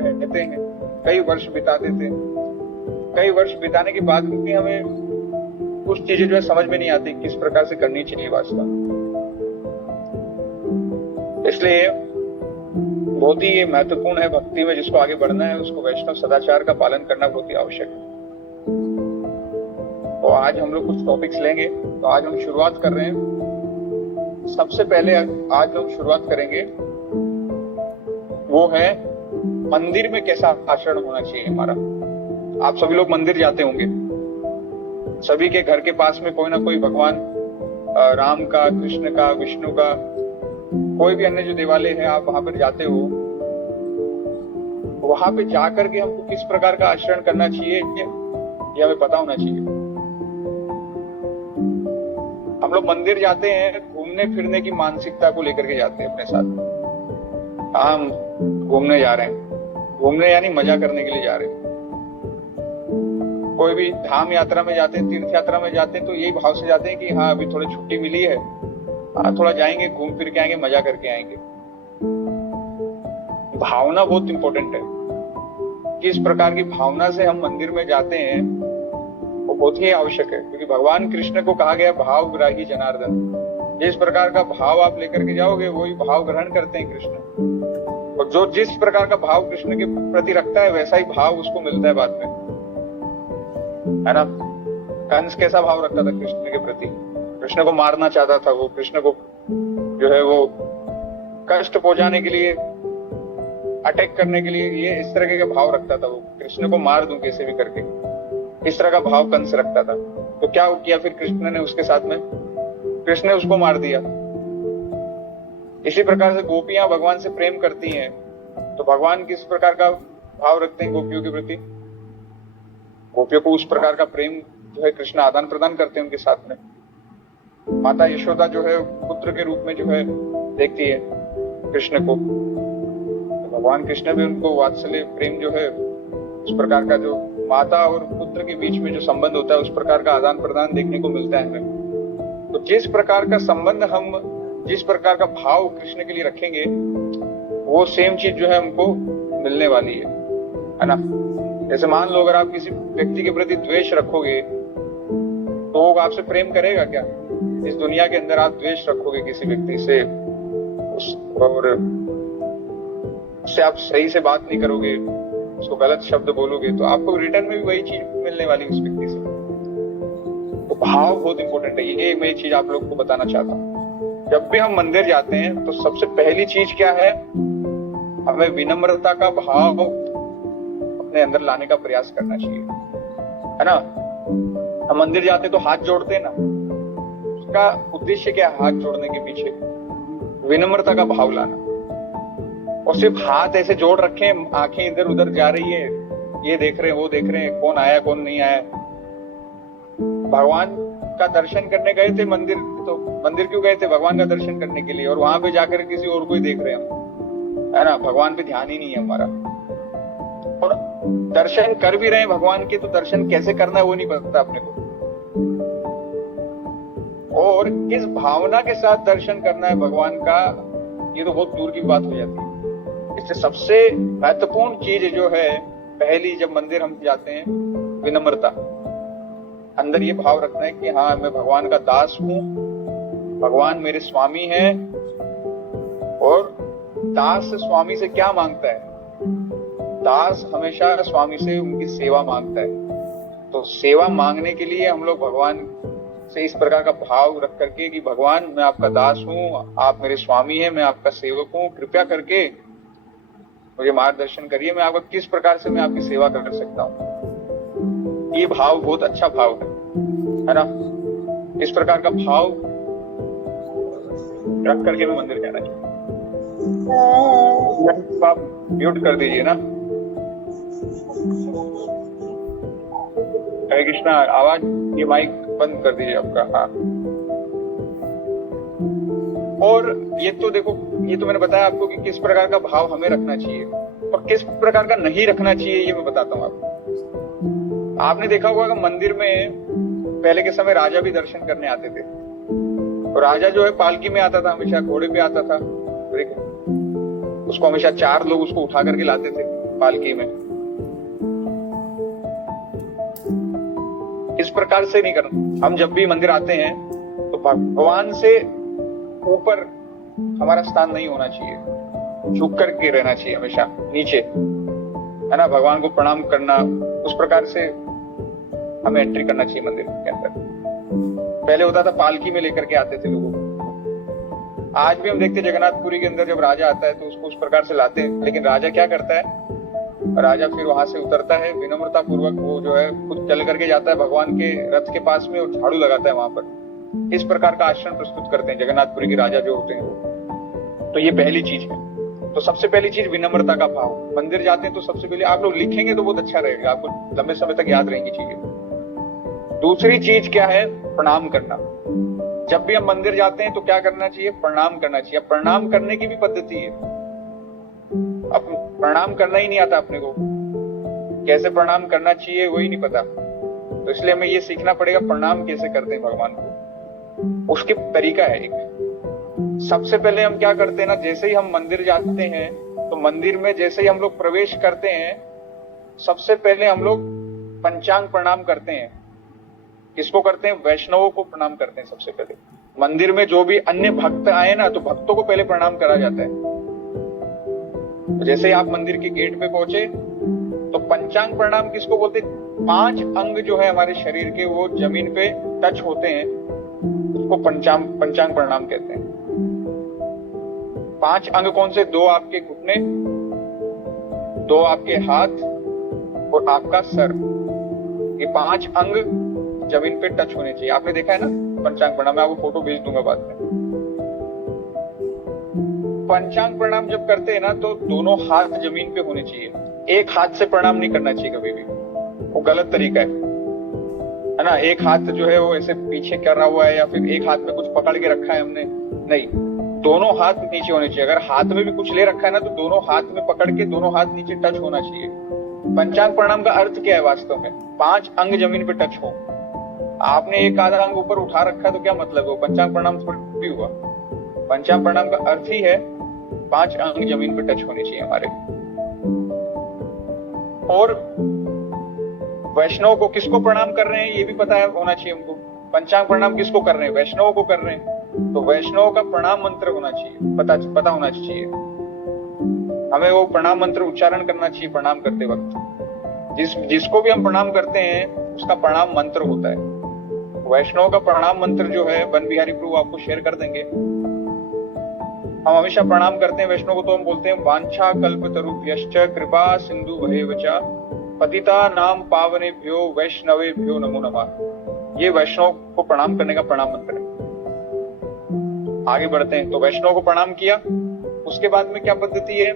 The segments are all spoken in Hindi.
रहते हैं, कई वर्ष बिता देते हैं। कई वर्ष बिताने के बाद भी हमें कुछ चीजें जो है समझ में नहीं आती किस प्रकार से करनी चाहिए वास्तव में। इसलिए बहुत ही ये महत्वपूर्ण है भक्ति में, जिसको आगे बढ़ना है उसको वैष्णव सदाचार का पालन करना बहुत ही आवश्यक है। तो आज हम लोग कुछ टॉपिक्स लेंगे। तो आज हम शुरुआत कर रहे हैं। सबसे पहले आज लोग शुरुआत करेंगे वो है मंदिर में कैसा आचरण होना चाहिए हमारा। आप सभी लोग मंदिर जाते होंगे, सभी के घर के पास में कोई ना कोई भगवान राम का, कृष्ण का, विष्णु का, कोई भी अन्य जो देवालय है, आप वहां पर जाते हो। वहां पे जाकर के हमको किस प्रकार का आचरण करना चाहिए ये हमें पता होना चाहिए। हम लोग मंदिर जाते हैं घूमने फिरने की मानसिकता को लेकर के जाते हैं अपने साथ। हम घूमने जा रहे हैं, घूमने यानी मजा करने के लिए जा रहे हैं। कोई भी धाम यात्रा में जाते हैं, तीर्थ यात्रा में जाते हैं, तो यही भाव से जाते हैं कि हाँ अभी थोड़ी छुट्टी मिली है, थोड़ा जाएंगे, घूम फिर के आएंगे, मजा करके आएंगे। भावना बहुत इंपॉर्टेंट है। किस प्रकार की भावना से हम मंदिर में जाते हैं वो बहुत ही आवश्यक है, क्योंकि भगवान कृष्ण को कहा गया भावग्राही जनार्दन। जिस प्रकार का भाव आप लेकर के जाओगे वही भाव ग्रहण करते हैं कृष्ण। और जो जिस प्रकार का भाव कृष्ण के प्रति रखता है वैसा ही भाव उसको मिलता है बाद में, है ना। कंस कैसा भाव रखता था कृष्ण के प्रति? कृष्ण को मारना चाहता था वो, कृष्ण को जो है वो कष्ट पहुंचाने के लिए, अटैक करने के लिए, ये इस तरह के भाव रखता था वो। कृष्ण को मार दूं कैसे भी करके, इस तरह का भाव कंस रखता था। तो क्या किया फिर कृष्ण ने उसके साथ में? कृष्ण ने उसको मार दिया। इसी प्रकार से गोपियां भगवान से प्रेम करती हैं, तो भगवान किस प्रकार का भाव रखते हैं गोपियों के प्रति? गोपियों को उस प्रकार का प्रेम जो है कृष्ण आदान प्रदान करते हैं उनके साथ में। माता यशोदा जो है पुत्र के रूप में जो है देखती है कृष्ण को, तो भगवान कृष्ण भी उनको वात्सल्य प्रेम जो है उस प्रकार का, जो माता और पुत्र के बीच में जो संबंध होता है उस प्रकार का आदान प्रदान देखने को मिलता है हमें। तो जिस प्रकार का संबंध हम, जिस प्रकार का भाव कृष्ण के लिए रखेंगे वो सेम चीज जो है हमको मिलने वाली है ना। जैसे मान लो अगर आप किसी व्यक्ति के प्रति द्वेष रखोगे तो वो आपसे प्रेम करेगा क्या? इस दुनिया के अंदर आप द्वेष रखोगे किसी व्यक्ति से और उससे आप सही से बात नहीं करोगे, उसको गलत शब्द बोलोगे, तो आपको रिटर्न में भी वही चीज मिलने वाली उस व्यक्ति से। तो भाव बहुत इंपॉर्टेंट है, ये मैं चीज आप लोग को बताना चाहता हूँ। जब भी हम मंदिर जाते हैं तो सबसे पहली चीज क्या है, हमें विनम्रता का भाव अपने अंदर लाने का प्रयास करना चाहिए, है ना। हम मंदिर जाते तो हाथ जोड़ते हैं ना, उसका उद्देश्य क्या है? हाथ जोड़ने के पीछे विनम्रता का भाव लाना। और सिर्फ हाथ ऐसे जोड़ रखे, आंखें इधर उधर जा रही है, ये देख रहे हैं, वो देख रहे हैं, कौन आया कौन नहीं आया। भगवान का दर्शन करने गए थे मंदिर, तो मंदिर क्यों गए थे? भगवान का दर्शन करने के लिए, और वहां पे जाकर किसी और को ही देख रहे हैं हम, है ना। भगवान पे ध्यान ही नहीं है हमारा। और दर्शन कर भी रहे हैं भगवान के, तो दर्शन कैसे करना है वो नहीं पता अपने को, और किस भावना के साथ दर्शन करना है भगवान का, ये तो बहुत दूर की बात हो जाती है। इससे सबसे महत्वपूर्ण चीज जो है पहली, जब मंदिर हम जाते हैं, विनम्रता। अंदर ये भाव रखना है कि हाँ मैं भगवान का दास हूं, भगवान मेरे स्वामी हैं। और दास स्वामी से क्या मांगता है? दास हमेशा स्वामी से उनकी सेवा मांगता है। तो सेवा मांगने के लिए हम लोग भगवान से इस प्रकार का भाव रख करके कि भगवान मैं आपका दास हूं, आप मेरे स्वामी हैं, मैं आपका सेवक हूं, कृपया करके मुझे मार्गदर्शन करिए, मैं आपका किस प्रकार से मैं आपकी सेवा कर सकता हूँ। ये भाव बहुत अच्छा भाव है ना। इस प्रकार का भाव रख करके मैं मंदिर जाना चाहिए। आप म्यूट कर दीजिए ना। हरे कृष्णा, आवाज, ये माइक बंद कर दीजिए आपका। हाँ, और ये तो देखो, ये तो मैंने बताया आपको कि किस प्रकार का भाव हमें रखना चाहिए और किस प्रकार का नहीं रखना चाहिए, ये मैं बताता हूँ आपको। आपने देखा होगा कि मंदिर में पहले के समय राजा भी दर्शन करने आते थे, और राजा जो है पालकी में आता था, हमेशा घोड़े पे आता था, उसको हमेशा 4 लोग उसको उठा करके लाते थे। पालकी में। इस प्रकार से नहीं करना। हम जब भी मंदिर आते हैं तो भगवान से ऊपर हमारा स्थान नहीं होना चाहिए, झुक करके रहना चाहिए, हमेशा नीचे, है ना। भगवान को प्रणाम करना, उस प्रकार से हमें एंट्री करना चाहिए मंदिर के अंदर। पहले होता था पालकी में लेकर के आते थे लोगों को। आज भी हम देखते जगन्नाथपुरी के अंदर जब राजा आता है तो उसको उस प्रकार से लाते हैं, लेकिन राजा क्या करता है, राजा फिर वहां से उतरता है विनम्रता पूर्वक, वो जो है खुद चल करके जाता है भगवान के रथ के पास में और झाड़ू लगाता है वहां पर। इस प्रकार का आचरण प्रस्तुत करते हैं जगन्नाथपुरी के राजा जो होते हैं वो। तो ये पहली चीज है। तो सबसे पहली चीज विनम्रता का भाव। मंदिर जाते हैं तो सबसे पहले आप लोग लिखेंगे तो बहुत अच्छा रहेगा, आपको लंबे समय तक याद रहेंगी चीजें। दूसरी चीज क्या है, प्रणाम करना। जब भी हम मंदिर जाते हैं तो क्या करना चाहिए, प्रणाम करना चाहिए। प्रणाम करने की भी पद्धति है। अब प्रणाम करना ही नहीं आता अपने को, कैसे प्रणाम करना चाहिए वही नहीं पता, तो इसलिए हमें ये सीखना पड़ेगा प्रणाम कैसे करते हैं भगवान को। उसके तरीका है एक। सबसे पहले हम क्या करते हैं ना, जैसे ही हम मंदिर जाते हैं तो मंदिर में जैसे ही हम लोग प्रवेश करते हैं, सबसे पहले हम लोग पंचांग प्रणाम करते हैं। किसको करते हैं, वैष्णवों को प्रणाम करते हैं सबसे पहले। मंदिर में जो भी अन्य भक्त आए ना, तो भक्तों को पहले प्रणाम करा जाता है। तो जैसे ही आप मंदिर के गेट पे पहुंचे तो पंचांग प्रणाम किसको बोलते हैं, 5 अंग जो है हमारे शरीर के वो जमीन पे टच होते हैं, उसको पंचांग प्रणाम कहते हैं। 5 अंग कौन से, 2 आपके घुटने, 2 आपके हाथ और आपका सर। ये 5 अंग जमीन पे टच होने चाहिए। आपने देखा है ना पंचांग प्रणाम, मैं आपको फोटो भेज दूंगा बाद में। पंचांग प्रणाम जब करते हैं ना तो दोनों हाथ जमीन पे होने चाहिए। एक हाथ से प्रणाम नहीं करना चाहिए कभी भी, वो गलत तरीका है ना। एक हाथ जो है वो ऐसे पीछे कर रहा हुआ है या फिर एक हाथ में कुछ पकड़ के रखा है हमने, नहीं, दोनों हाथ नीचे होने चाहिए। अगर हाथ में भी कुछ ले रखा है ना तो दोनों हाथ में पकड़ के दोनों हाथ नीचे टच होना चाहिए। पंचांग प्रणाम का अर्थ क्या है वास्तव में, 5 अंग जमीन पे टच हो। आपने एक आधा अंग ऊपर उठा रखा तो क्या मतलब है, पंचांग प्रणाम थोड़ी हुआ। पंचांग प्रणाम का अर्थ ही है 5 अंग जमीन पे टच होने चाहिए हमारे। और वैष्णव को किसको प्रणाम कर रहे हैं ये भी पता है होना चाहिए हमको। पंचांग प्रणाम किसको कर रहे हैं, वैष्णव को कर रहे हैं, तो वैष्णव का प्रणाम मंत्र होना चाहिए, पता होना चाहिए। हमें वो प्रणाम मंत्र उच्चारण करना चाहिए प्रणाम करते वक्त। जिसको भी हम प्रणाम करते हैं उसका प्रणाम मंत्र होता है। वैष्णव का प्रणाम मंत्र जो है वन बिहारी प्रभु आपको शेयर कर देंगे। हम हमेशा प्रणाम करते हैं वैष्णव को, तो हम बोलते हैं वांछा कल्पतरुभ्यश्च कृपा सिंधु भयेव च पतिता नाम पावनेभ्यो वैष्णवेभ्यो नमो नमः। ये वैष्णव को प्रणाम करने का प्रणाम मंत्र है। आगे बढ़ते हैं। तो वैष्णव को प्रणाम किया, उसके बाद में क्या पद्धति है,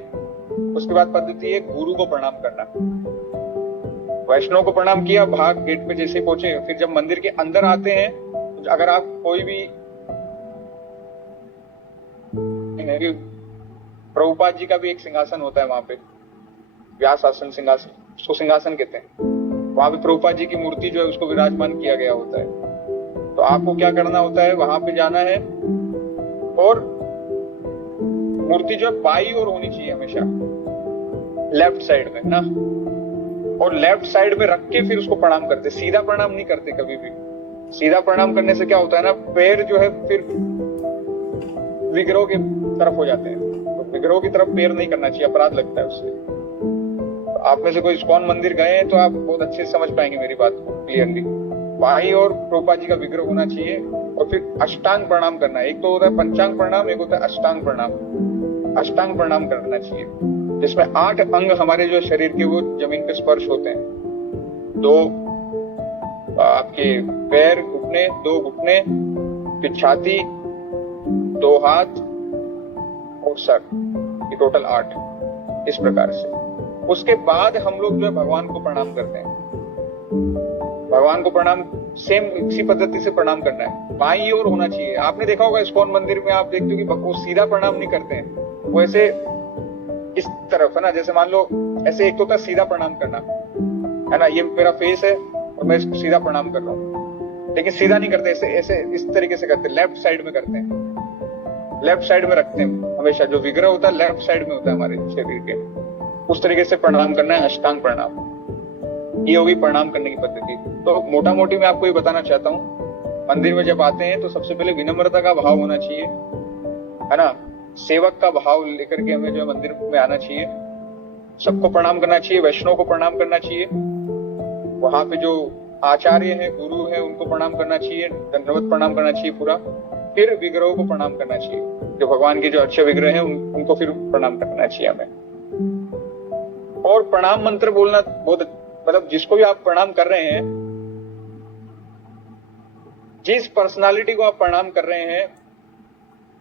उसके बाद पद्धति है गुरु को प्रणाम करना। वैष्णव को प्रणाम किया, भाग गेट पे जैसे पहुंचे, फिर जब मंदिर के अंदर आते हैं तो अगर आप कोई भी, प्रभुपाद जी का भी एक सिंहासन होता है वहां पे, व्यास आसन सिंहासन, उसको सिंहासन कहते हैं। वहां पे प्रभुपाद जी की मूर्ति जो है उसको विराजमान किया गया होता है। तो आपको क्या करना होता है, वहां पे जाना है और मूर्ति जो है बाई ओर होनी चाहिए हमेशा, लेफ्ट साइड में ना, और लेफ्ट साइड में रख के फिर उसको प्रणाम करते। सीधा प्रणाम नहीं करते कभी भी। सीधा प्रणाम करने से क्या होता है ना, पैर जो है फिर विग्रह की तरफ हो जाते हैं। तो विग्रह की तरफ पैर नहीं करना चाहिए, अपराध लगता है उससे। तो आप में से कोई इस्कॉन मंदिर गए हैं तो आप बहुत अच्छे से समझ पाएंगे मेरी बात को क्लियरली। बाई और प्रभुपाद जी का विग्रह होना चाहिए और फिर अष्टांग प्रणाम करना है। एक तो होता है पंचांग प्रणाम, एक होता है अष्टांग प्रणाम। अष्टांग प्रणाम करना चाहिए जिसमें 8 अंग हमारे जो शरीर के वो जमीन पे स्पर्श होते हैं। 2 आपके पैर, घुटने, 2 घुटने, फिर छाती, 2 हाथ और सर, ये टोटल 8 इस प्रकार से। उसके बाद हम लोग जो है भगवान को प्रणाम करते हैं। भगवान को प्रणाम सेम इसी पद्धति से प्रणाम करना है, बाईं ओर होना चाहिए। आपने देखा होगा इस्कॉन मंदिर में आप देखते हो कि वो सीधा प्रणाम नहीं करते हैं, वो ऐसे इस तरफ है ना, जैसे मान लो ऐसे। एक तो होता है सीधा प्रणाम करना, है ना, ये मेरा फेस है और मैं इसको सीधा प्रणाम कर रहा हूँ, लेकिन सीधा नहीं करते, ऐसे ऐसे इस तरीके से करते, लेफ्ट साइड में करते हैं, लेफ्ट साइड में रखते हैं हमेशा। जो विग्रह होता है लेफ्ट साइड में होता है हमारे शरीर के। उस तरीके से प्रणाम करना है, अष्टांग प्रणाम। ये होगी प्रणाम करने की पद्धति। तो मोटा मोटी मैं आपको ये बताना चाहता हूँ, मंदिर में जब आते हैं तो सबसे पहले विनम्रता का भाव होना चाहिए, है ना। सेवक का भाव लेकर के हमें जो मंदिर में आना चाहिए, सबको प्रणाम करना चाहिए, वैष्णव को प्रणाम करना चाहिए, वहां पे जो आचार्य है, गुरु है, उनको प्रणाम करना चाहिए, दंडवत प्रणाम करना चाहिए पूरा। फिर विग्रहों को प्रणाम करना चाहिए, जो भगवान के जो अच्छे विग्रह हैं उनको फिर प्रणाम करना चाहिए हमें। और प्रणाम मंत्र बोलना बहुत, मतलब जिसको भी आप प्रणाम कर रहे हैं, जिस पर्सनालिटी को आप प्रणाम कर रहे हैं,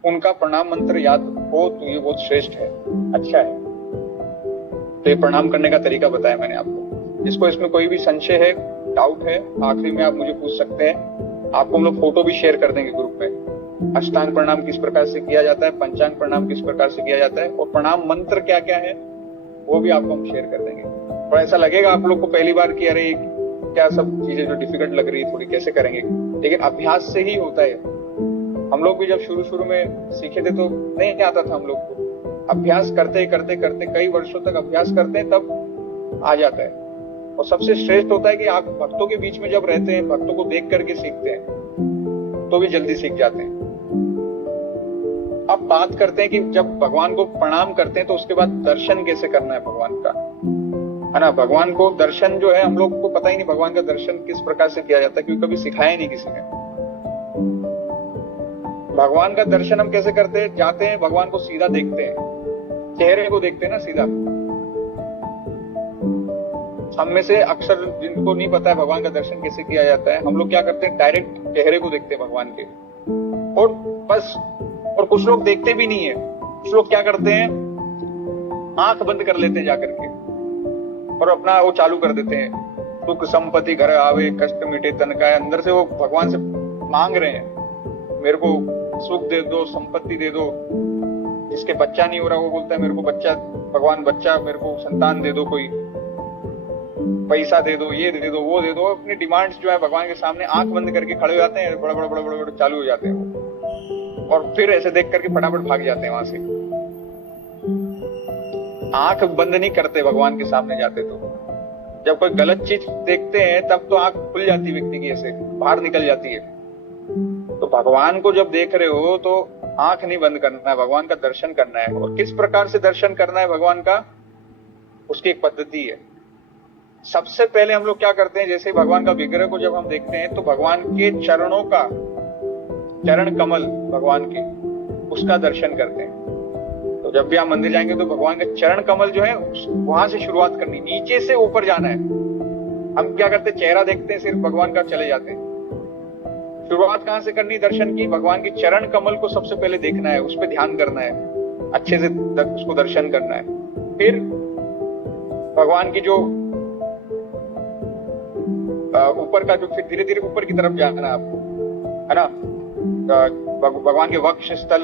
उनका प्रणाम मंत्र याद हो तो ये बहुत श्रेष्ठ है, अच्छा है। तो ये प्रणाम करने का तरीका बताया मैंने आपको। जिसको इसमें कोई भी संशय है, डाउट है, आखिरी में आप मुझे पूछ सकते हैं। आपको हम लोग फोटो भी शेयर कर देंगे ग्रुप में। अष्टांग प्रणाम किस प्रकार से किया जाता है, पंचांग प्रणाम किस प्रकार से किया जाता है, और प्रणाम मंत्र क्या क्या है वो भी आपको हम शेयर कर देंगे। और ऐसा लगेगा आप लोग को पहली बार कि अरे क्या सब चीजें जो डिफिकल्ट लग रही है थोड़ी, कैसे करेंगे, लेकिन अभ्यास से ही होता है। हम लोग भी जब शुरू शुरू में सीखे थे तो नहीं आता था हम लोग को। अभ्यास करते करते करते कई वर्षों तक अभ्यास करते हैं तब आ जाता है। और सबसे श्रेष्ठ होता है कि आप भक्तों के बीच में जब रहते हैं, भक्तों को देख करके सीखते हैं तो भी जल्दी सीख जाते हैं। अब बात करते हैं कि जब भगवान को प्रणाम करते हैं तो उसके बाद दर्शन कैसे करना है भगवान का, है ना। भगवान को दर्शन जो है, हम लोग को पता ही नहीं भगवान का दर्शन किस प्रकार से किया जाता है, क्योंकि कभी सिखाया नहीं किसी ने। भगवान का दर्शन हम कैसे करते हैं, जाते हैं भगवान को सीधा देखते हैं, चेहरे को देखते हैं ना सीधा। हम में से अक्सर जिनको नहीं पता है भगवान का दर्शन कैसे किया जाता है, हम लोग क्या करते हैं, डायरेक्ट चेहरे को देखते हैं भगवान के, और बस। और कुछ लोग देखते भी नहीं है, कुछ लोग क्या करते हैं, आंख बंद कर लेते हैं जाकर के और अपना वो चालू कर देते हैं, सुख संपत्ति घर आवे कष्ट मिटे तन का। अंदर से वो भगवान से मांग रहे हैं, मेरे को सुख दे दो, संपत्ति दे दो। जिसके बच्चा नहीं हो रहा वो बोलता है मेरे को बच्चा, भगवान बच्चा, मेरे को संतान दे दो, कोई पैसा दे दो, ये दे दो, वो दे दो। अपनी डिमांड्स जो है भगवान के सामने आंख बंद करके खड़े हो जाते हैं, बड़ा बड़ा बड़ा बड़ा बड़ा चालू हो जाते हैं वो, और फिर ऐसे देख करके फटाफट भाग जाते हैं वहां से। आंख बंद नहीं करते भगवान के सामने जाते तो। जब कोई गलत चीज देखते हैं तब तो आंख खुल जाती है व्यक्ति की, ऐसे बाहर निकल जाती है। तो भगवान को जब देख रहे हो तो आंख नहीं बंद करना है, भगवान का दर्शन करना है। और किस प्रकार से दर्शन करना है भगवान का, उसकी एक पद्धति है। सबसे पहले हम लोग क्या करते हैं, जैसे भगवान का विग्रह को जब हम देखते हैं तो भगवान के चरणों का, चरण कमल भगवान के, उसका दर्शन करते हैं। तो जब भी आप मंदिर जाएंगे तो भगवान के चरण कमल जो है वहां से शुरुआत करनी, नीचे से ऊपर जाना है। हम क्या करते हैं, चेहरा देखते हैं सिर्फ भगवान का, चले जाते हैं। शुरुआत कहां से करनी दर्शन की, भगवान के चरण कमल को सबसे पहले देखना है, उस पर ध्यान करना है, अच्छे से उसको दर्शन करना है। फिर भगवान की जो ऊपर का जो, फिर धीरे धीरे ऊपर की तरफ जाना है आपको, है ना। भगवान के वक्ष स्थल,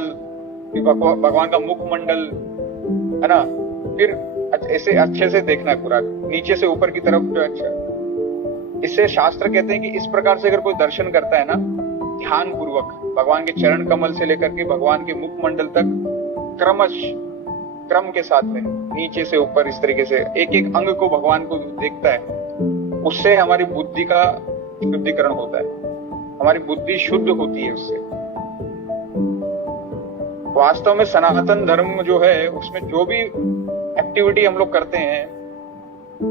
भगवान का मुखमंडल, है ना। फिर ऐसे अच्छे से देखना है पूरा, नीचे से ऊपर की तरफ जो। अच्छा, इससे शास्त्र कहते हैं कि इस प्रकार से अगर कोई दर्शन करता है ना, ध्यान पूर्वक भगवान के चरण कमल से लेकर के भगवान के मुखमंडल तक क्रम के साथ में नीचे से ऊपर, इस तरीके से एक एक अंग को भगवान को देखता है, उससे हमारी बुद्धि का शुद्धिकरण होता है, हमारी बुद्धि शुद्ध होती है उससे। वास्तव में सनातन धर्म जो है उसमें जो भी एक्टिविटी हम लोग करते हैं,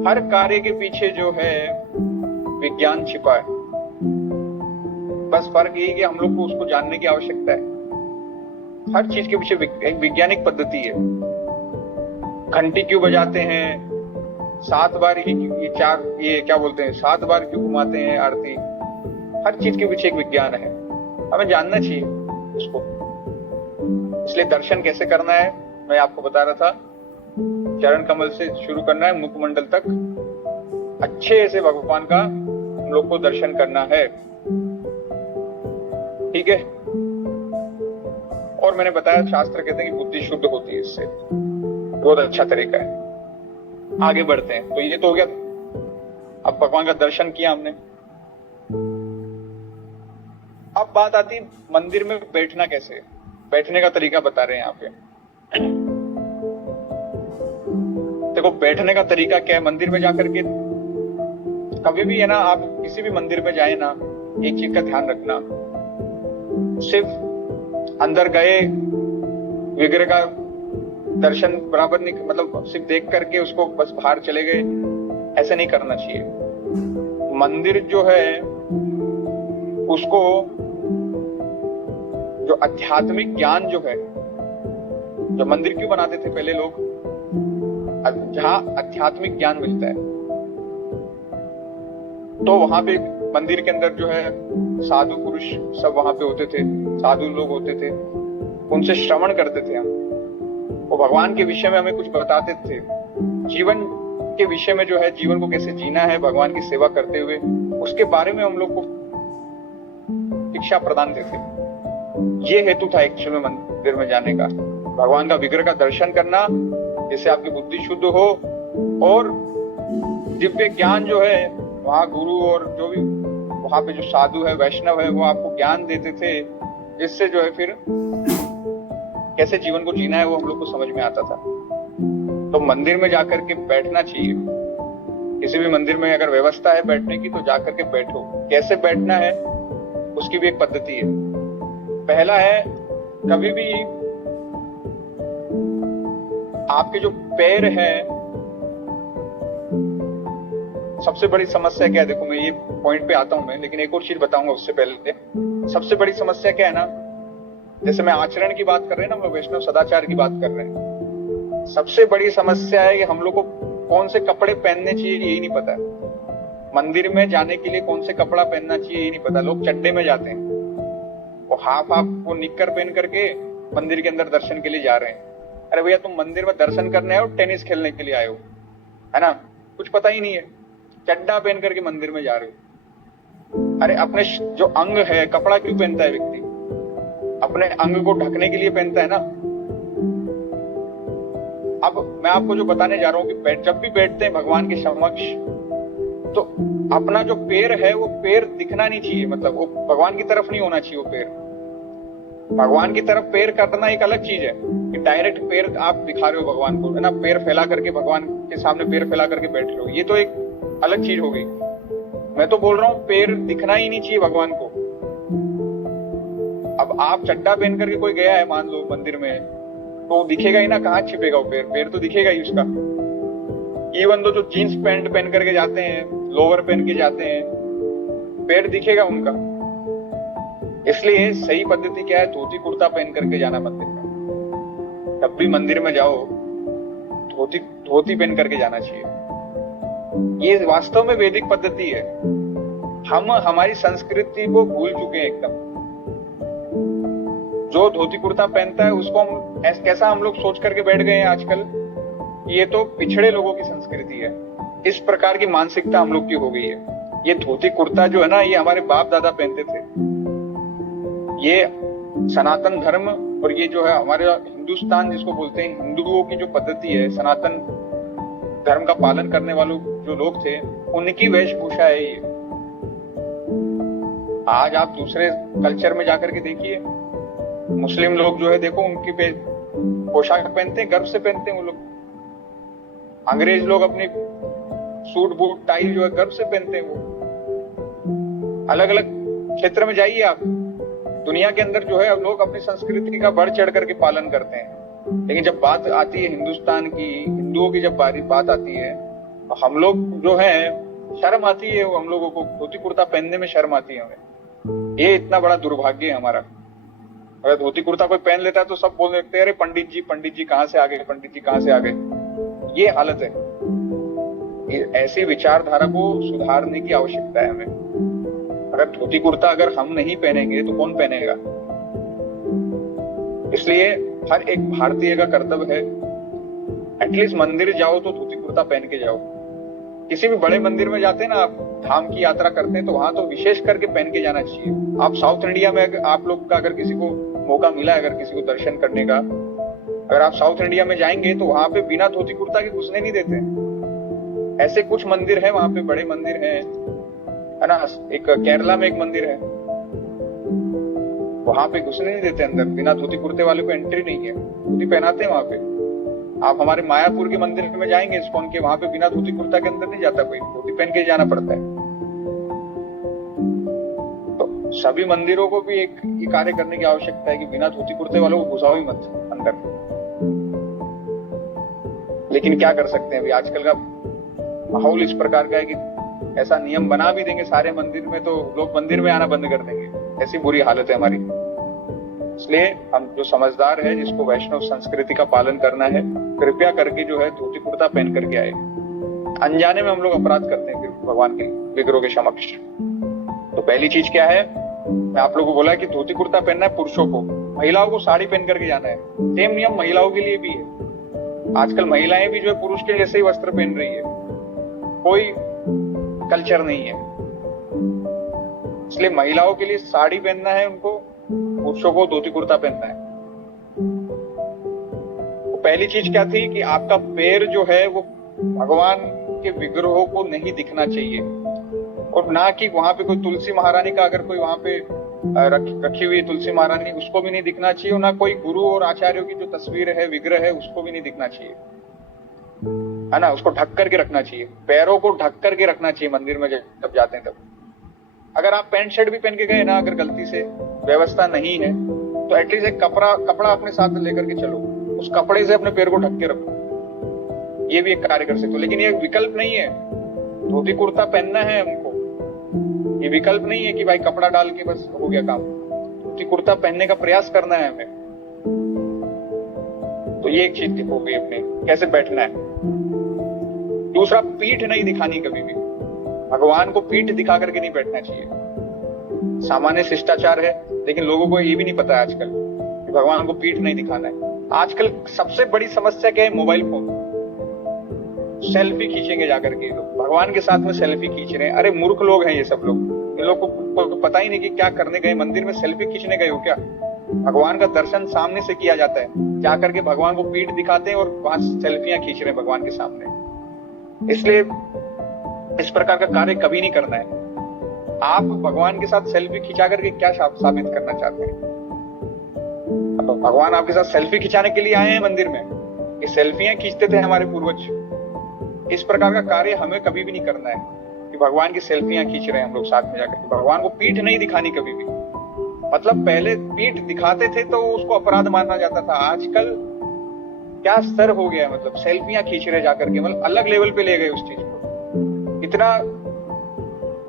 हर कार्य के पीछे जो है विज्ञान छिपा है। बस फर्क यही कि हम लोग को उसको जानने की आवश्यकता है। हर चीज के पीछे एक वैज्ञानिक पद्धति है। घंटी क्यों बजाते हैं, 7 बार ही, ये क्या बोलते हैं, 7 बार क्यों घुमाते हैं आरती, हर चीज के पीछे एक विज्ञान है, हमें जानना चाहिए उसको। इसलिए दर्शन कैसे करना है मैं आपको बता रहा था। चरण कमल से शुरू करना है, मुखमंडल तक अच्छे से भगवान का हम लोग को दर्शन करना है, ठीक है। और मैंने बताया शास्त्र कहते हैं कि बुद्धि शुद्ध होती है इससे, बहुत अच्छा तरीका है। आगे बढ़ते हैं। तो ये तो हो गया, अब भगवान का दर्शन किया हमने। अब बात आती मंदिर में बैठना कैसे, बैठने का तरीका बता रहे हैं यहाँ पे। देखो बैठने का तरीका क्या है, मंदिर में जाकर के कभी भी है ना, आप किसी भी मंदिर में जाए ना, एक चीज का ध्यान रखना, सिर्फ अंदर गए, विग्रह का दर्शन बराबर नहीं, मतलब सिर्फ देख करके उसको बस बाहर चले गए, ऐसे नहीं करना चाहिए। मंदिर जो है उसको, जो आध्यात्मिक ज्ञान जो है, जो मंदिर क्यों बनाते थे पहले लोग, जहां आध्यात्मिक ज्ञान मिलता है, तो वहां पे मंदिर के अंदर जो है साधु पुरुष सब वहां पे होते थे, साधु लोग होते थे, उनसे श्रवण करते थे हम, वो भगवान के विषय में हमें कुछ बताते थे, जीवन के विषय में जो है, जीवन को कैसे जीना है भगवान की सेवा करते हुए, उसके बारे में हम लोग को शिक्षा प्रदान देते। ये हेतु था एक्चुअली मंदिर में जाने का, भगवान का विग्रह का दर्शन करना, जिससे आपकी बुद्धि शुद्ध हो, और दिव्य ज्ञान जो है वहां गुरु और जो भी वहां पे जो साधु है, वैष्णव है, वो आपको ज्ञान देते थे, जिससे जो है फिर कैसे जीवन को जीना है वो हम लोग को समझ में आता था। तो मंदिर में जाकर के बैठना चाहिए, किसी भी मंदिर में अगर व्यवस्था है बैठने की तो जाकर के बैठो। कैसे बैठना है उसकी भी एक पद्धति है। पहला है, कभी भी आपके जो पैर है, सबसे बड़ी समस्या क्या है, देखो मैं ये पॉइंट पे आता हूं मैं, लेकिन एक और चीज बताऊंगा उससे पहले। सबसे बड़ी समस्या क्या है ना, जैसे मैं आचरण की बात कर रहे हैं ना, हम लोग वैष्णव सदाचार की बात कर रहे हैं, सबसे बड़ी समस्या है कि हम लोग को कौन से कपड़े पहनने चाहिए यही नहीं पता है। मंदिर में जाने के लिए कौन से कपड़ा पहनना चाहिए यही नहीं पता, लोग चड्डे में जाते हैं, वो हाफ वो निक्कर पहन करके मंदिर के अंदर दर्शन के लिए जा रहे हैं। अरे भैया तुम मंदिर में दर्शन करने आए हो, टेनिस खेलने के लिए आए हो, है ना, कुछ पता ही नहीं है, चड्डा पहन करके मंदिर में जा रहे हो। अरे अपने जो अंग है, कपड़ा क्यों पहनता है व्यक्ति, अपने अंग को ढकने के लिए पहनता है ना। अब मैं आपको जो बताने जा रहा हूं कि जब भी बैठते हैं भगवान के समक्ष, तो अपना जो पैर है वो पैर दिखना नहीं चाहिए, मतलब वो भगवान की तरफ नहीं होना चाहिए वो पैर। भगवान की तरफ पैर करना एक अलग चीज है कि डायरेक्ट पैर आप दिखा रहे हो भगवान को, है ना, पैर फैला करके भगवान के सामने पैर फैला करके बैठ रहे हो, ये तो एक अलग चीज हो गई। मैं तो बोल रहा हूँ पैर दिखना ही नहीं चाहिए भगवान को। अब आप चड्डा पहन करके कोई गया है मान लो मंदिर में, तो दिखेगा ही ना, कहाँ छिपेगा वो पैर, पैर तो दिखेगा ही उसका। इवन तो जो जीन्स पैंट पहन करके जाते हैं, लोअर पहन के जाते हैं, पैर दिखेगा उनका। इसलिए सही पद्धति क्या है, धोती कुर्ता पहन करके जाना मंदिर में। तब भी मंदिर में जाओ धोती पहन करके जाना चाहिए। ये वास्तव में वैदिक पद्धति है। हम हमारी संस्कृति को भूल चुके हैं एकदम। जो धोती कुर्ता पहनता है उसको हम कैसा हम लोग सोच करके बैठ गए हैं आजकल, ये तो पिछड़े लोगों की संस्कृति है। इस प्रकार की मानसिकता हम लोग की हो गई है। ये धोती कुर्ता जो है ना, ये हमारे बाप दादा पहनते थे। ये सनातन धर्म और ये जो है हमारे हिंदुस्तान जिसको बोलते हैं, हिंदुओं की जो पद्धति है, सनातन धर्म का पालन करने वालों जो लोग थे, उनकी वेशभूषा है ये। आज आप दूसरे कल्चर में जाकर के देखिए, मुस्लिम लोग जो है देखो उनकी पोशाक पहनते हैं, गर्व से पहनते हैं वो लोग। अंग्रेज लोग अपनी सूट बूट टाई जो है गर्व से पहनते हैं वो। अलग अलग क्षेत्र में जाइए आप, दुनिया के अंदर जो है लोग अपनी संस्कृति का बढ़ चढ़ करके पालन करते हैं। लेकिन जब बात आती है हिंदुस्तान की, हिंदुओं की जब बात आती है, तो हम लोग जो है शर्म आती है, हम लोगों को धोती कुर्ता पहनने में शर्म आती है हमें। ये इतना बड़ा दुर्भाग्य है हमारा। अगर धोती कुर्ता कोई पहन लेता है तो सब बोल देते हैं, अरे पंडित जी कहाँ से आ गए, पंडित जी कहाँ से आ गए। ये हालत है। ऐसी विचारधारा को सुधारने की आवश्यकता है हमें। अगर धोती कुर्ता अगर हम नहीं पहनेंगे तो कौन पहनेगा। इसलिए हर एक भारतीय का कर्तव्य है, एटलीस्ट मंदिर जाओ तो धोती कुर्ता पहन के जाओ। किसी भी बड़े मंदिर में जाते हैं ना, आप धाम की यात्रा करते हैं, तो वहां तो विशेष करके पहन के जाना चाहिए। आप साउथ इंडिया में आप लोग का अगर किसी को मौका मिला, अगर किसी को दर्शन करने का, अगर आप साउथ इंडिया में जाएंगे तो वहां पे बिना धोती कुर्ता के घुसने नहीं देते। ऐसे कुछ मंदिर है वहां पे, बड़े मंदिर है ना। एक केरला में एक मंदिर है, वहां पे घुसने नहीं देते अंदर, बिना धोती कुर्ते वाले को एंट्री नहीं है, धोती पहनाते हैं वहां पे। आप हमारे मायापुर के मंदिर में जाएंगे इस्कॉन के, वहां पे बिना धोती कुर्ता के अंदर नहीं जाता कोई, धोती पहन के जाना पड़ता है। तो सभी मंदिरों को भी एक ये कार्य करने की आवश्यकता है कि बिना धोती कुर्ते वालों को घुसाओ ही मत अंदर। लेकिन क्या कर सकते हैं, अभी आजकल का माहौल इस प्रकार का है कि ऐसा नियम बना भी देंगे सारे मंदिर में तो लोग मंदिर में आना बंद कर देंगे, ऐसी बुरी हालत है हमारी। इसलिए हम जो समझदार है, जिसको वैष्णव संस्कृति का पालन करना है, कृपया करके जो है धोती कुर्ता पहन करके आए। अनजाने में हम लोग अपराध करते हैं फिर भगवान के विग्रहों के समक्ष। तो पहली चीज क्या है, मैं आप लोगों को बोला कि धोती कुर्ता पहनना है पुरुषों को, महिलाओं को साड़ी पहन करके जाना है। सेम नियम महिलाओं के लिए भी है। आजकल महिलाएं भी जो है पुरुष के जैसे ही वस्त्र पहन रही है, कोई कल्चर नहीं है। इसलिए महिलाओं के लिए साड़ी पहनना है उनको, पुरुषों को धोती कुर्ता पहनना है। तो पहली चीज क्या थी कि आपका पैर जो है वो भगवान के विग्रहों को नहीं दिखना चाहिए, और ना कि वहां पे कोई तुलसी महारानी का, अगर कोई वहां पे रखी हुई तुलसी महारानी, उसको भी नहीं दिखना चाहिए, और ना कोई गुरु और आचार्यों की जो तस्वीर है, विग्रह है, उसको भी नहीं दिखना चाहिए, है ना। उसको ढक करके रखना चाहिए, पैरों को ढक करके रखना चाहिए मंदिर में जब जाते हैं तब। अगर आप पैंट शर्ट भी पहन के गए ना, अगर गलती से व्यवस्था नहीं है, तो एटलीस्ट एक कपड़ा अपने साथ लेकर के चलो, उस कपड़े से अपने पैर को ढक के रखो। ये भी एक कार्य कर सकते हो, लेकिन ये विकल्प नहीं है। धोती कुर्ता पहनना है हमको, ये विकल्प नहीं है कि भाई कपड़ा डाल के बस हो गया काम। धोती कुर्ता पहनने का प्रयास करना है हमें। तो ये एक चीज हो गई अपने कैसे बैठना है। दूसरा, पीठ नहीं दिखानी कभी भी। भगवान को पीठ दिखा करके नहीं बैठना चाहिए। सामान्य शिष्टाचार है, लेकिन लोगों को ये भी नहीं पता है आजकल कि भगवान को पीठ नहीं दिखाना है। आजकल सबसे बड़ी समस्या क्या है, मोबाइल फोन। सेल्फी खींचेंगे जाकर के लोग, भगवान के साथ में सेल्फी खींच रहे हैं। अरे मूर्ख लोग हैं ये सब लोग, इन लोग को पता ही नहीं कि क्या करने गए, मंदिर में सेल्फी खींचने गए हो क्या। भगवान का दर्शन सामने से किया जाता है, जाकर के भगवान को पीठ दिखाते हैं और वहां सेल्फियां खींच रहे हैं भगवान के सामने। इसलिए इस प्रकार का कार्य कभी नहीं करना है। आप भगवान के साथ सेल्फी खिंचा करके क्या साबित करना चाहते हैं? अब भगवान आपके साथ सेल्फी खिंचाने के लिए आए हैं मंदिर में, ये सेल्फियां खींचते थे हमारे पूर्वज। इस प्रकार का कार्य हमें कभी भी नहीं करना है कि भगवान की सेल्फियां खींच रहे हैं हम लोग साथ में जाकर। भगवान को पीठ नहीं दिखानी कभी भी। मतलब पहले पीठ दिखाते थे तो उसको अपराध माना जाता था, आजकल क्या स्तर हो गया है, मतलब सेल्फियां खींच रहे जाकर के, मतलब अलग लेवल पे ले गए उस चीज को। इतना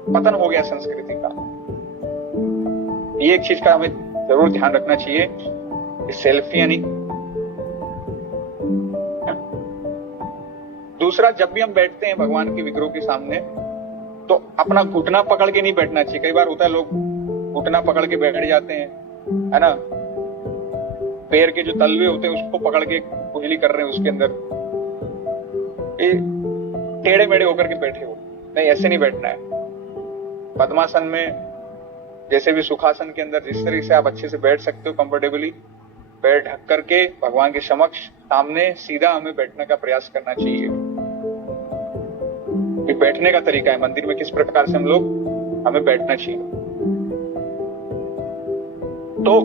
पतन हो गया संस्कृति का। ये एक चीज का हमें जरूर ध्यान रखना चाहिए, सेल्फियां नहीं। दूसरा, जब भी हम बैठते हैं भगवान के विग्रहों के सामने, तो अपना घुटना पकड़ के नहीं बैठना चाहिए। कई बार होता है लोग घुटना पकड़ के बैठ जाते हैं, है ना, पैर के जो तलवे होते हैं उसको पकड़ के कुंडली कर रहे हैं उसके अंदर, टेढ़े मेढ़े होकर के बैठे हो। नहीं, ऐसे नहीं बैठना है। पद्मासन में, जैसे भी सुखासन के अंदर जिस तरीके से आप अच्छे से बैठ सकते हो कंफर्टेबली, पैर ढक करके भगवान के समक्ष सामने सीधा हमें बैठने का प्रयास करना चाहिए। कि बैठने का तरीका है मंदिर में, किस प्रकार से हम लोग हमें बैठना चाहिए। तो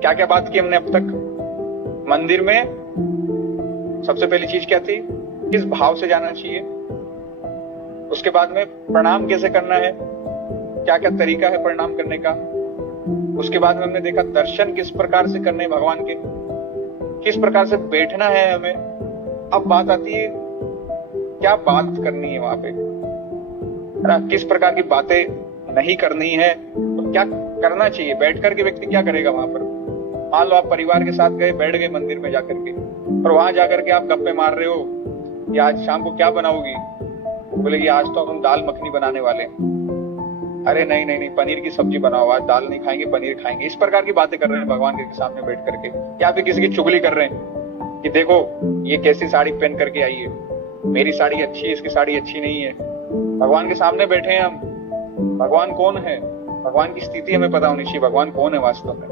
क्या क्या बात की हमने अब तक। मंदिर में सबसे पहली चीज क्या थी, किस भाव से जाना चाहिए। उसके बाद में प्रणाम कैसे करना है, क्या क्या तरीका है प्रणाम करने का। उसके बाद में हमने देखा दर्शन किस प्रकार से करने भगवान के, किस प्रकार से बैठना है हमें। अब बात आती है क्या बात करनी है वहां पे, है ना, किस प्रकार की बातें नहीं करनी है, तो क्या करना चाहिए। बैठ करके व्यक्ति क्या करेगा वहां पर। मान लो आप परिवार के साथ गए, बैठ गए मंदिर में जाकर के, और वहां जाकर के आप गप्पे मार रहे हो, या आज शाम को क्या बनाओगी, बोलेगी आज तो हम दाल मखनी बनाने वाले हैं। अरे नहीं नहीं नहीं, पनीर की सब्जी बनाओ, आज दाल नहीं खाएंगे पनीर खाएंगे। इस प्रकार की बातें कर रहे हैं भगवान के सामने बैठ करके। या फिर किसी की चुगली कर रहे हैं कि देखो ये कैसी साड़ी पहन करके आई है, मेरी साड़ी अच्छी है, इसकी साड़ी अच्छी नहीं है। भगवान के सामने बैठे हैं हम, भगवान कौन है, भगवान की स्थिति हमें पता होनी चाहिए, भगवान कौन है वास्तव में।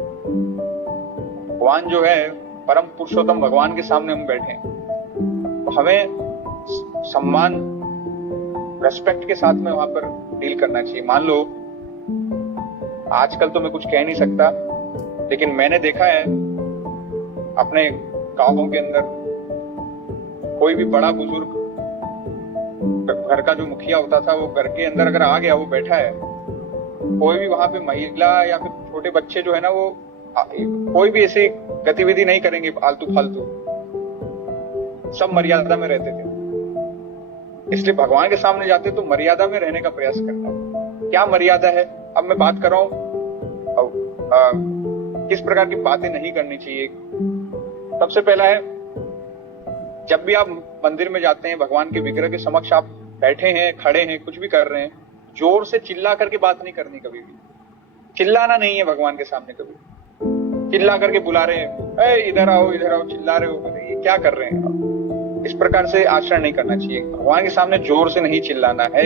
भगवान जो है परम पुरुषोत्तम, भगवान के सामने हम बैठे हैं, तो हमें सम्मान रेस्पेक्ट के साथ में वहां पर डील करना चाहिए। मान लो आजकल तो मैं कुछ कह नहीं सकता, लेकिन मैंने देखा है अपने गांवों के अंदर कोई भी बड़ा बुजुर्ग, घर का जो मुखिया होता था, वो घर के अंदर अगर आ गया, वो बैठा है, कोई भी वहां पे महिला या फिर छोटे बच्चे जो है ना, वो कोई भी ऐसी गतिविधि नहीं करेंगे आलतू फालतू, सब मर्यादा में रहते थे। इसलिए भगवान के सामने जाते तो मर्यादा में रहने का प्रयास करना। क्या मर्यादा है? अब मैं बात कर रहा हूं किस प्रकार की बातें नहीं करनी चाहिए। सबसे पहला है, जब भी आप मंदिर में जाते हैं, भगवान के विग्रह के समक्ष आप बैठे हैं, खड़े हैं, कुछ भी कर रहे हैं, जोर से चिल्ला करके बात नहीं करनी। कभी भी चिल्लाना नहीं है भगवान के सामने। कभी चिल्ला करके बुला रहे हैं, ए इधर आओ इधर आओ, चिल्ला रहे हो, ये क्या कर रहे हैं आप? इस प्रकार से आचरण नहीं करना चाहिए। भगवान के सामने जोर से नहीं चिल्लाना है,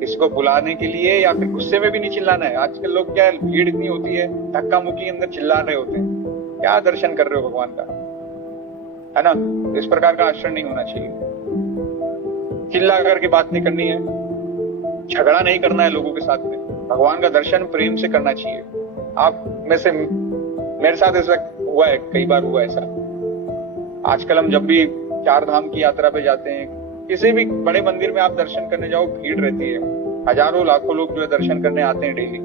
किसी को बुलाने के लिए या फिर गुस्से में भी नहीं चिल्लाना है। आजकल लोग क्या है, भीड़ इतनी होती है, धक्का मुक्की अंदर चिल्ला रहे होते हैं। क्या दर्शन कर रहे हो भगवान का, है ना? इस प्रकार का आचरण नहीं होना चाहिए। चिल्ला करके बात नहीं करनी है, झगड़ा नहीं करना है लोगों के साथ में। भगवान का दर्शन प्रेम से करना चाहिए। आप में से मेरे साथ ऐसा हुआ है, कई बार हुआ ऐसा। आजकल हम जब भी 4 धाम की यात्रा पे जाते हैं, किसी भी बड़े मंदिर में आप दर्शन करने जाओ, भीड़ रहती है, हजारों लाखों लोग जो है दर्शन करने आते हैं डेली।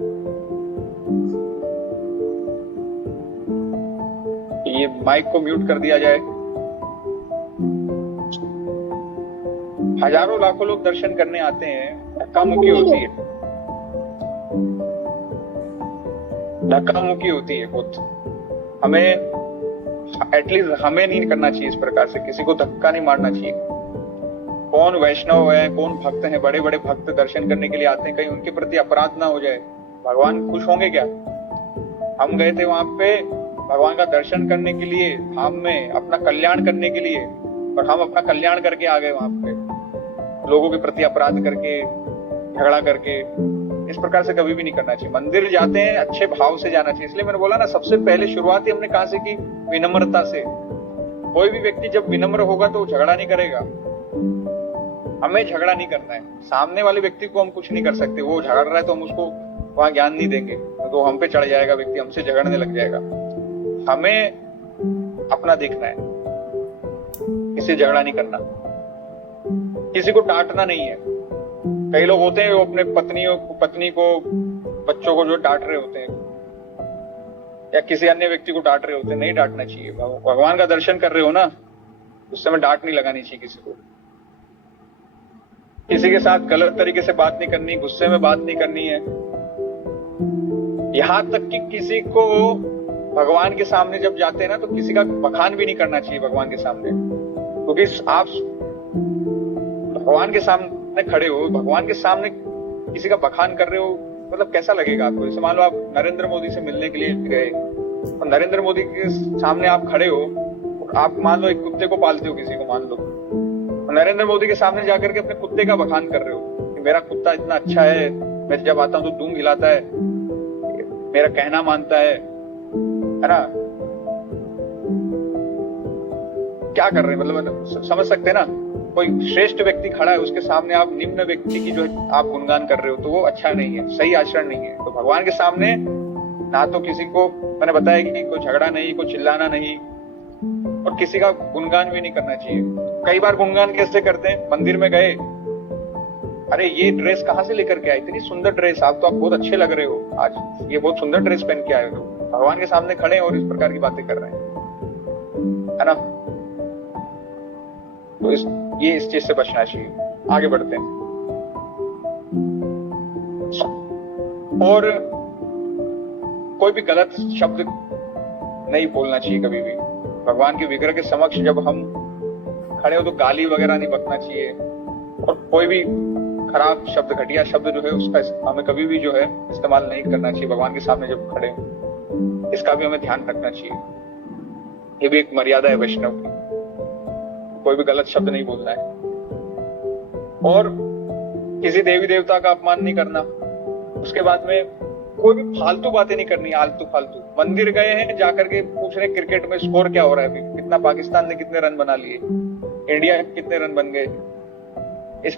ये माइक को म्यूट कर दिया जाए। हजारों लाखों लोग दर्शन करने आते हैं, धक्का मुक्की होती है, धक्का मुक्की होती है बहुत। हमें एटलीस्ट हमें नहीं करना चाहिए इस प्रकार से, किसी को धक्का नहीं मारना चाहिए। कौन वैष्णव है, कौन भक्त है, बड़े बड़े भक्त दर्शन करने के लिए आते हैं, कहीं उनके प्रति अपराध ना हो जाए। भगवान खुश होंगे क्या? हम गए थे वहां पे भगवान का दर्शन करने के लिए, धाम में अपना कल्याण करने के लिए, और हम अपना कल्याण करके आ गए वहां पे, लोगों के प्रति अपराध करके, झगड़ा करके। इस प्रकार से कभी भी नहीं करना चाहिए। मंदिर जाते हैं अच्छे भाव से जाना चाहिए। इसलिए मैंने बोला ना, सबसे पहले शुरुआत ही हमने कहां से की? विनम्रता से। कोई भी व्यक्ति जब विनम्र होगा तो झगड़ा नहीं करेगा। हमें झगड़ा नहीं करना है। सामने वाले व्यक्ति को हम कुछ नहीं कर सकते, वो झगड़ रहा है तो हम उसको वहां ज्ञान नहीं देंगे, तो हम पे चढ़ जाएगा व्यक्ति, हमसे झगड़ने लग जाएगा। हमें अपना देखना है, किसी झगड़ा नहीं करना, किसी को डांटना नहीं है। कई लोग होते हैं वो अपने पत्नी को, बच्चों को जो डांट रहे होते हैं, या किसी अन्य व्यक्ति को डांट रहे होते हैं। नहीं डांटना चाहिए। भगवान का दर्शन कर रहे हो ना, उस समय डांट नहीं लगानी चाहिए किसी को। किसी के साथ गलत तरीके से बात नहीं करनी, गुस्से में बात नहीं करनी है। यहां तक कि किसी को भगवान के सामने जब जाते हैं ना, तो किसी का बखान भी नहीं करना चाहिए भगवान के सामने। क्योंकि आप भगवान के सामने खड़े हो, भगवान के सामने किसी का बखान कर रहे हो, मतलब कैसा लगेगा आपको? जैसे मान लो आप नरेंद्र मोदी से मिलने के लिए गए और नरेंद्र मोदी के सामने आप खड़े हो, और आप मान लो एक कुत्ते को पालते हो, किसी को मान लो, नरेंद्र मोदी के सामने जाकर के अपने कुत्ते का बखान कर रहे हो कि मेरा कुत्ता इतना अच्छा है, मैं जब आता हूं तो दूध खिलाता है, मेरा कहना मानता है ना? क्या कर रहे हैं? मतलब समझ सकते हैं ना? कोई श्रेष्ठ व्यक्ति खड़ा है, उसके सामने आप निम्न व्यक्ति की जो है आप गुणगान कर रहे हो, तो वो अच्छा नहीं है, सही आचरण नहीं है। तो भगवान के सामने ना तो किसी को, मैंने बताया कि कोई झगड़ा नहीं, कोई चिल्लाना नहीं, और किसी का गुणगान भी नहीं करना चाहिए। कई बार गुणगान कैसे करते हैं? मंदिर में गए, अरे ये ड्रेस कहाँ से लेकर के आए, इतनी सुंदर ड्रेस, आप बहुत अच्छे लग रहे हो आज, ये बहुत सुंदर ड्रेस पहन के आए हो। भगवान के सामने खड़े हैं और इस प्रकार की बातें कर रहे हैं, है ना? तो इस चीज से बचना चाहिए। आगे बढ़ते हैं। और कोई भी गलत शब्द नहीं बोलना चाहिए कभी भी। भगवान के विग्रह के समक्ष जब हम खड़े हो तो गाली वगैरह नहीं बकना चाहिए, और कोई भी खराब शब्द, घटिया शब्द जो है उसका हमें कभी भी जो है इस्तेमाल नहीं करना चाहिए भगवान के सामने जब खड़े हो। इसका भी हमें ध्यान रखना चाहिए। ये भी एक मर्यादा है वैष्णव की, कोई भी गलत शब्द नहीं बोलना है। और किसी देवी देवता का अपमान नहीं करना। उसके बाद में कोई भी फालतू बातें नहीं करनी, आलतू फालतू। मंदिर गए हैं, जाकर के पूछ रहे क्रिकेट में स्कोर क्या हो रहा है, कितना पाकिस्तान ने कितने रन बना लिए, इंडिया कितने रन बन गए। इस